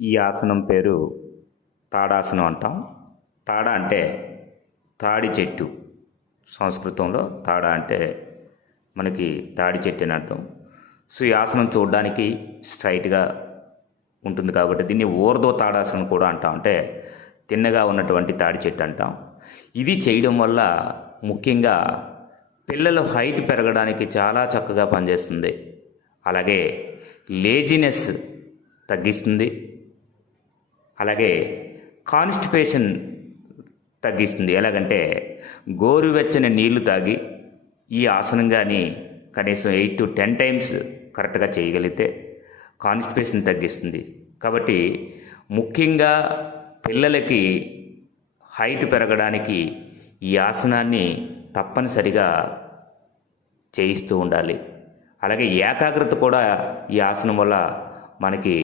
ఈ ఆసనం పేరు తాడాసనం అంటాం. తాడ అంటే తాడి చెట్టు. సంస్కృతంలో తాడ అంటే మనకి తాడి చెట్టు అని అర్థం. సో ఈ ఆసనం చూడడానికి స్ట్రైట్గా ఉంటుంది కాబట్టి దీన్ని ఊర్ధ్వ తాడాసనం కూడా అంటాం. అంటే తిన్నగా ఉన్నటువంటి తాడి చెట్టు అంటాం. ఇది చేయడం వల్ల ముఖ్యంగా పిల్లల హైట్ పెరగడానికి చాలా చక్కగా పనిచేస్తుంది. అలాగే లేజినెస్ తగ్గిస్తుంది. అలాగే కాన్స్టిపేషన్ తగ్గిస్తుంది. ఎలాగంటే గోరువెచ్చని నీళ్లు తాగి ఈ ఆసనం కానీ కనీసం 8 to 10 టైమ్స్ కరెక్ట్గా చేయగలిగితే కాన్స్టిపేషన్ తగ్గిస్తుంది. కాబట్టి ముఖ్యంగా పిల్లలకి హైట్ పెరగడానికి ఈ ఆసనాన్ని తప్పనిసరిగా చేయిస్తూ ఉండాలి. అలాగే ఏకాగ్రత కూడా ఈ ఆసనం వల్ల మనకి